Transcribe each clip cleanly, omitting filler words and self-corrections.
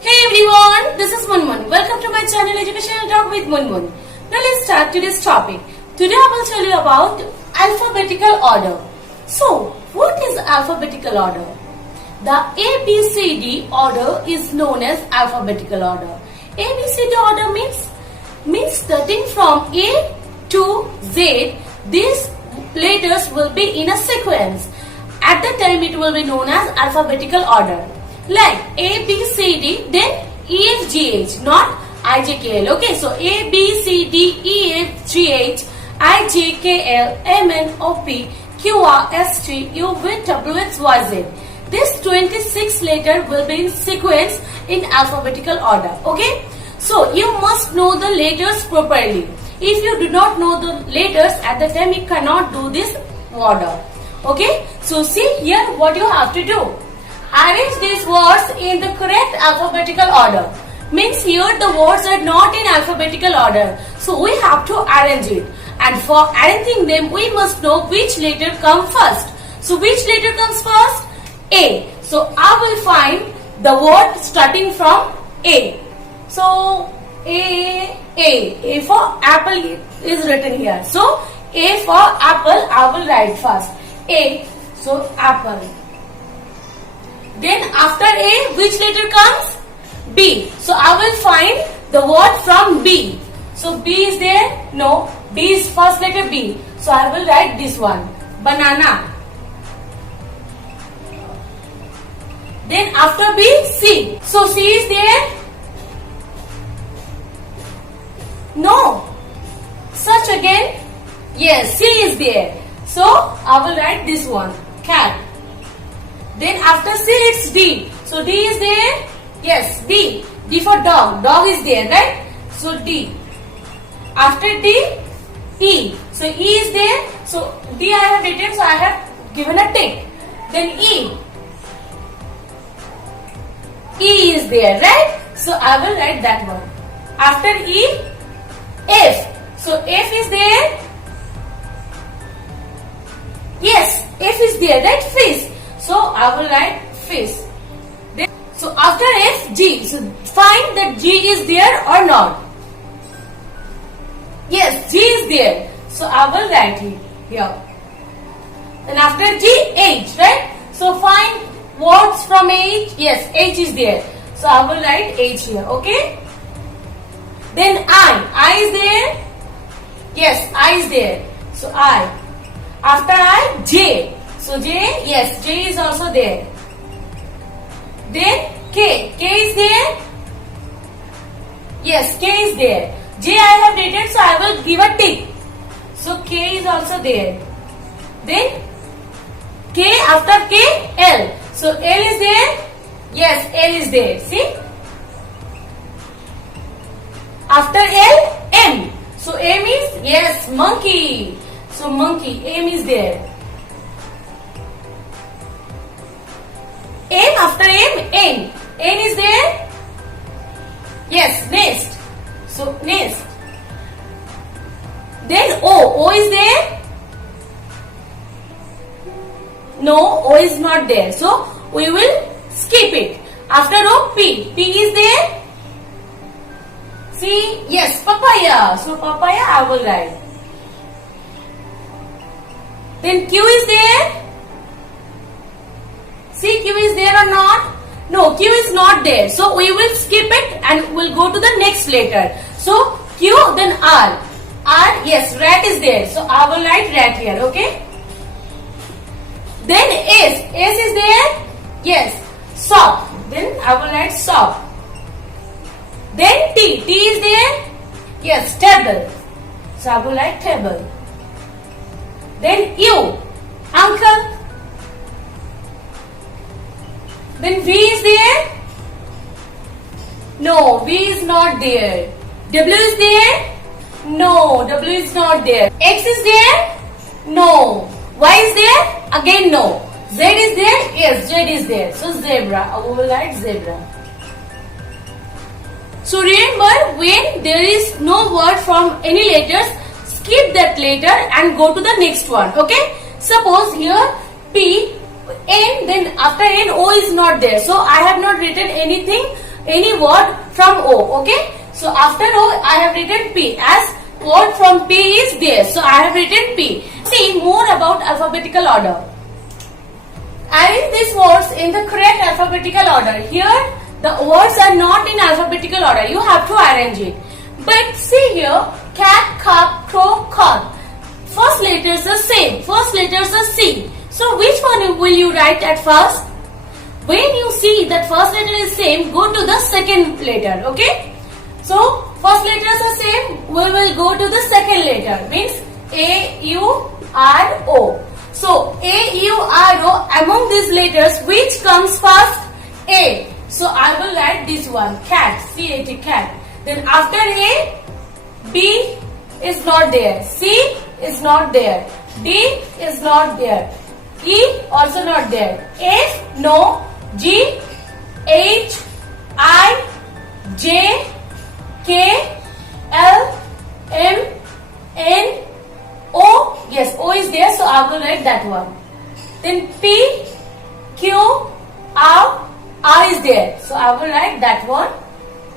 Hey everyone, this is Munmun. Welcome to my channel Educational Talk with Munmun. Now let's start today's topic. Today I will tell you about alphabetical order. So, what is alphabetical order? The ABCD order is known as alphabetical order. ABCD order means starting from A to Z, these letters will be in a sequence. At the time it will be known as alphabetical order. Like A, B, C, D, then E, F, G, H, not I, J, K, L. Okay, so A, B, C, D, E, F, G, H, I, J, K, L, M, N, O, P, Q, R, S, T, U, V, W, X, Y, Z. This 26 letter will be in sequence in alphabetical order. Okay, so you must know the letters properly. If you do not know the letters at the time, you cannot do this order. Okay, so see here what you have to do. Arrange these words in the correct alphabetical order. Means here the words are not in alphabetical order. So we have to arrange it. And for arranging them, we must know which letter comes first. So which letter comes first? A. So I will find the word starting from A. So A for apple is written here. So A for apple, I will write first. A. So apple. Then after A, which letter comes? B. So I will find the word from B. So B is there? No. B is first letter B. So I will write this one. Banana. Then after B, C. So C is there? No. Search again. Yes, C is there. So I will write this one. Cat. Then after C it's D. So D is there? Yes, D. D for dog. Dog is there, right? So D. After D, E. So E is there. So D I have written, so I have given a tick. Then E. E is there, right? So I will write that one. After E, F. So F is there? Yes, F is there, right? Fish. So I will write fish. Then, so after F, G. So find that G is there or not. Yes, G is there. So I will write it here. Then after G, H, right? So find words from H. Yes, H is there. So I will write H here. Okay. Then I is there. Yes, I is there. So I. After I, J. So J, yes, J is also there. Then K. K is there? Yes, K is there. J I have written, so I will give a tick. So K is also there. Then K, after K, L. So L is there? Yes, L is there. See? After L, M. So M is? Yes, monkey. So monkey, M is there. M, after M, N. N is there? Yes, nest. So nest. Then O. O is there? No, O is not there. So we will skip it. After O, P. P is there? See? Yes, papaya. So papaya I will write. Then Q is there? See, Q is there or not? No, Q is not there. So we will skip it and we'll go to the next letter. So Q, then R. R, yes, rat is there. So I will write rat here, okay? Then S. S is there? Yes. Sock. Then I will write sock. Then T. T is there? Yes, table. So I will write table. Then U. Uncle. Then V is there? No, V is not there. W is there? No, W is not there. X is there? No. Y is there? Again no. Z is there? Yes, Z is there. So zebra. I will write zebra. So remember, when there is no word from any letters, skip that letter and go to the next one. Okay? Suppose here P, N, then after N, O is not there. So I have not written anything any word from O. Okay. So after O, I have written P as word from P is there. So I have written P. See more about alphabetical order. Arrange these words in the correct alphabetical order. Here the words are not in alphabetical order. You have to arrange it. But see here, cat, cup, crow, cock. First letters are same. First letters are C. So which one will you write at first? When you see that first letter is same, go to the second letter. Okay. So first letters are same. We will go to the second letter. Means A, U, R, O. So A, U, R, O. Among these letters, which comes first? A. So I will write this one. Cat. C-A-T. Cat. Then after A, B is not there. C is not there. D is not there. E also not there. F no. G, H, I, J, K, L, M, N, O. Yes, O is there. So I will write that one. Then P, Q, R is there. So I will write that one.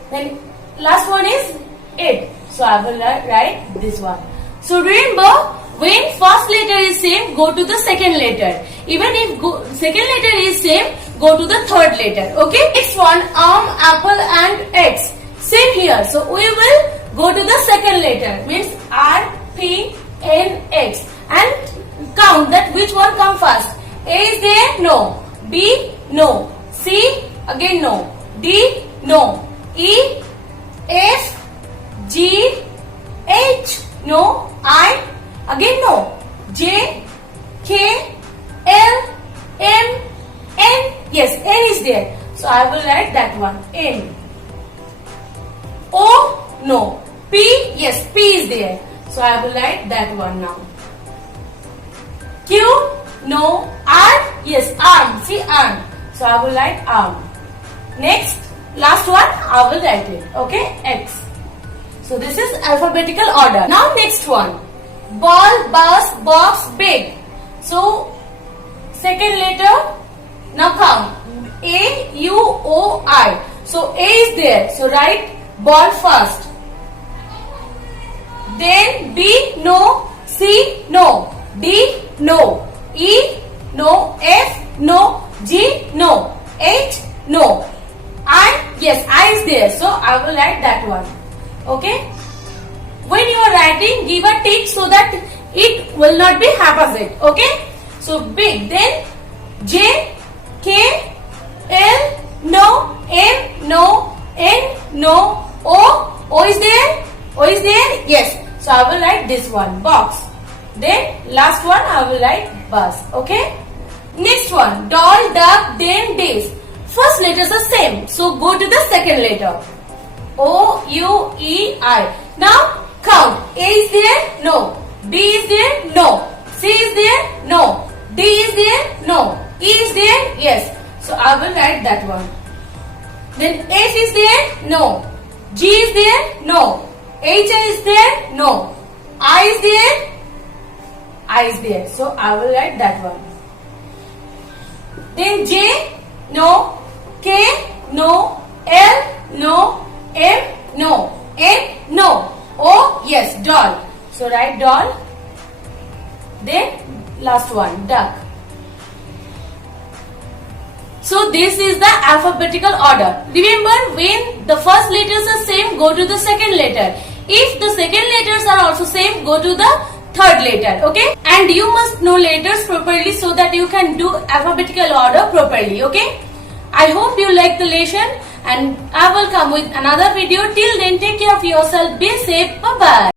Then last one is 8. So I will write this one. So remember, when first letter is same, go to the second letter. Even if second letter is same, go to the third letter. Okay. Next one, apple and X. Same here. So we will go to the second letter. Means R, P, N, X. And count that which one come first. A is there? No. B? No. C? Again no. D? No. E? F, G, H, no. I, again no. J, K, L, M, N. Yes, N is there. So I will write that one. N. O, no. P, yes, P is there. So I will write that one now. Q, no. R, yes, arm. See, arm. So I will write arm. Next, last one, I will write it. Okay, X. So this is alphabetical order. Now next one. Ball, bus, box, big. So second letter. Now count. A, U, O, I. So A is there. So write ball first. Then B, no. C, no. D, no. E, no. F, no. G, no. H, no. I, yes, I is there. So I will write that one. Okay. When you are writing, give a tick so that it will not be haphazard. Okay. So big. Then J, K, L, no. M, no. N, no. O, O is there. O is there. Yes. So I will write this one. Box. Then last one I will write bus. Okay. Next one. Doll, duck, then days. First letters are same. So go to the second letter. O, U, E, I. Now count. A is there? No. B is there? No. C is there? No. D is there? No. E is there? Yes. So I will write that one. Then F is there? No. G is there? No. H is there? No. I is there? I is there. So I will write that one. Then J, no. K, no. L, no. M, no. N, no. O, yes, doll. So write doll. Then last one, duck. So this is the alphabetical order. Remember, when the first letters are same, go to the second letter. If the second letters are also same, go to the third letter. Okay. And you must know letters properly so that you can do alphabetical order properly. Okay. I hope you like the lesson and I will come with another video. Till then, take care of yourself. Be safe. Bye-bye.